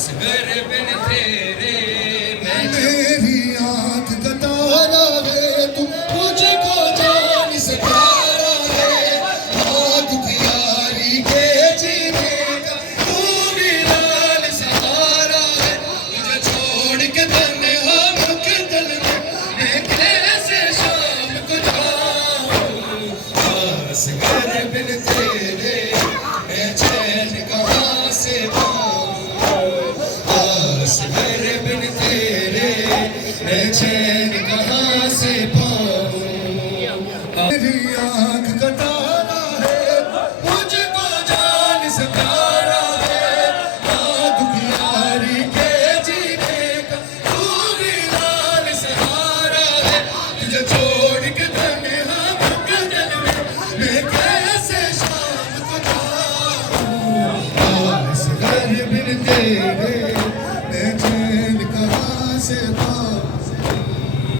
असगर बिन तेरे मैं मेरी आँख का तारा है तू मुझको जान से प्यारा है आग की यारी के जीने का तू भी लाल सहारा है मुझे छोड़ के तन्हा मुकद्दर में मैं कैसे शाम को जाऊं असगर बिन तेरे मैं चैन कहाँ से पाऊं असगर बिन तेरे मैं चैन कहाँ से पाऊं मेरी आँख का तारा है मुझको जान से प्यारा है आग की यारी के जीने का तू भी लाल सहारा है तुझे छोड़ के तन्हा मुकद्दर में मैं कैसे शाम को जाऊं असगर बिन तेरे मैं चैन कहाँ से पाऊं